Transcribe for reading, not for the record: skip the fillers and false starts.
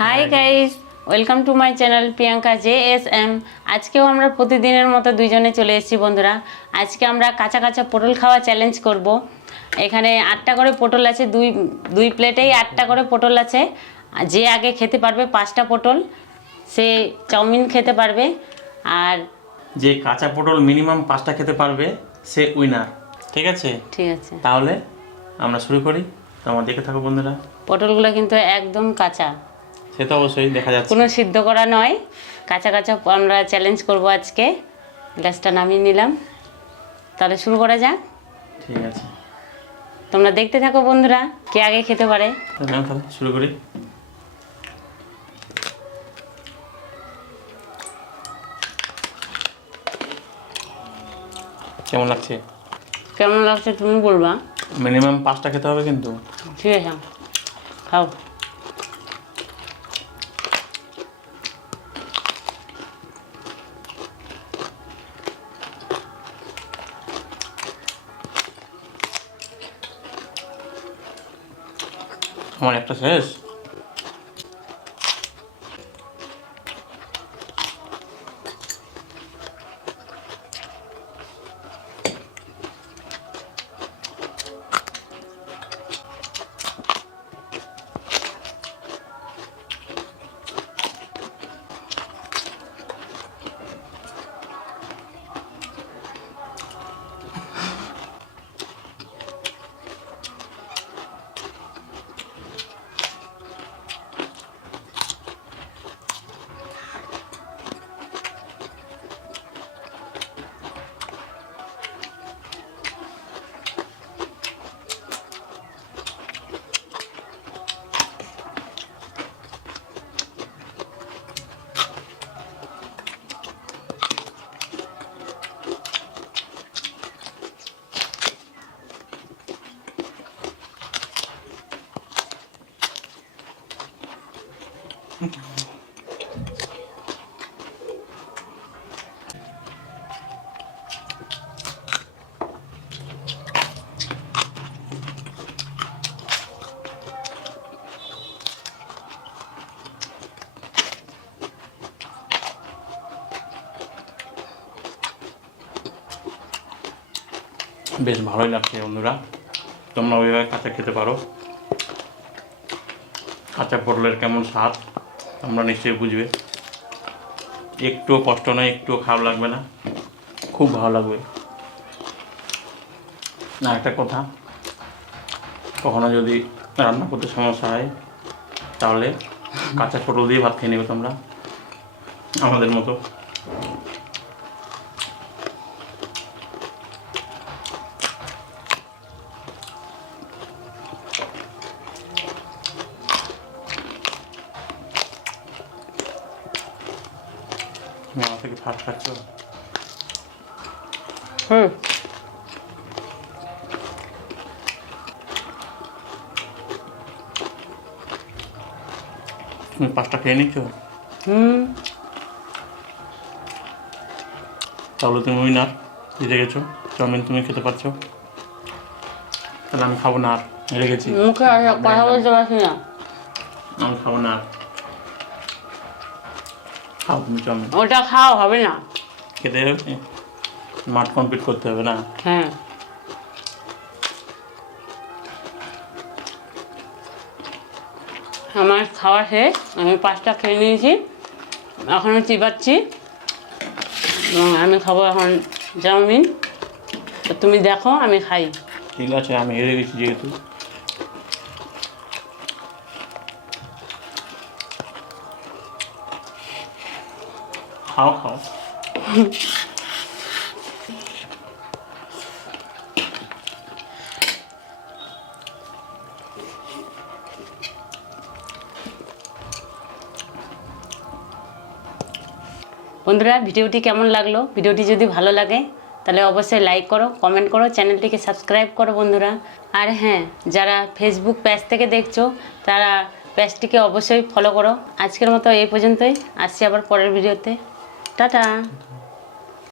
Hi guys, welcome to my channel Priyanka JSM। আজকেও আমরা প্রতিদিনের মতো দুইজনে চলে এসেছি বন্ধুরা। আজকে আমরা কাঁচা কাঁচা পটল খাওয়া চ্যালেঞ্জ করব। এখানে 8টা করে পটল আছে, দুই প্লেটেই 8টা করে পটল আছে। যে আগে খেতে পারবে 5টা পটল সে চাউমিন খেতে পারবে, আর যে কাঁচা পটল মিনিমাম 5টা খেতে পারবে সে উইনার। ঠিক আছে, ঠিক আছে, তাহলে আমরা শুরু করি। তোমরা দেখে থাকো বন্ধুরা। পটলগুলো কিন্তু একদম কাঁচা, সে তো অবশ্যই দেখা যাচ্ছে, কোনো সিদ্ধ করা নয়, কাঁচা কাঁচা আমরা চ্যালেঞ্জ করব আজকে। গ্যাসটা নামিয়ে নিলাম, তাহলে শুরু করা যাক। ঠিক আছে, তোমরা দেখতে থাকো বন্ধুরা, কে আগে খেতে পারে। তাহলে শুরু করি। কেমন লাগছে? কেমন লাগছে তুমি বলবা। মিনিমাম 5টা খেতে হবে কিন্তু। ঠিক আছে, খাও। আমার একটা শেষ। বেশ ভালোই লাগছে বন্ধুরা, তোমরা ওইভাবে কাঁচা খেতে পারো। কাঁচা পটলের কেমন স্বাদ তোমরা নিশ্চয়ই বুঝবে। একটুও কষ্ট নয়, একটুও খারাপ লাগবে না, খুব ভালো লাগবে। না, একটা কথা, কখনো যদি রান্না করতে সমস্যা হয় তাহলে কাঁচা পটল দিয়ে ভাত খেয়ে নেবে তোমরা আমাদের মতো। আমার থেকে ফার্স্ট খাচ্ছ? তুমি 5টা খেয়ে নিচ্ছ? তাহলে তুমি উইনার, জিতে গেছো। চাউমিন তুমি খেতে পারছো, তাহলে আমি খাবো না, আর হেরে গেছি। মুখে কথা বলতে পারছি না, আমি খাবো না। খাও তুমি চাউমিন। ওটা খাও, হবে না, খেতে হবে, মাঠ কমপ্লিট করতে হবে না? হ্যাঁ। আমার খাওয়া শেষ, আমি 5টা খেয়ে নিয়েছি, এখন আমি চিবাচ্ছি এবং আমি খাবো এখন চাউমিন। তো তুমি দেখো আমি খাই। ঠিক আছে, আমি হেরে গেছি যেহেতু। খাও খাও। বন্ধুরা, ভিডিওটি কেমন লাগলো? ভিডিওটি যদি ভালো লাগে তাহলে অবশ্যই লাইক করো, কমেন্ট করো, চ্যানেলটিকে সাবস্ক্রাইব করো বন্ধুরা। আর হ্যাঁ, যারা ফেসবুক পেজ থেকে দেখছো তারা পেজটিকে অবশ্যই ফলো করো। আজকের মতো এই পর্যন্তই, আসছি আবার পরের ভিডিওতে। টাটা।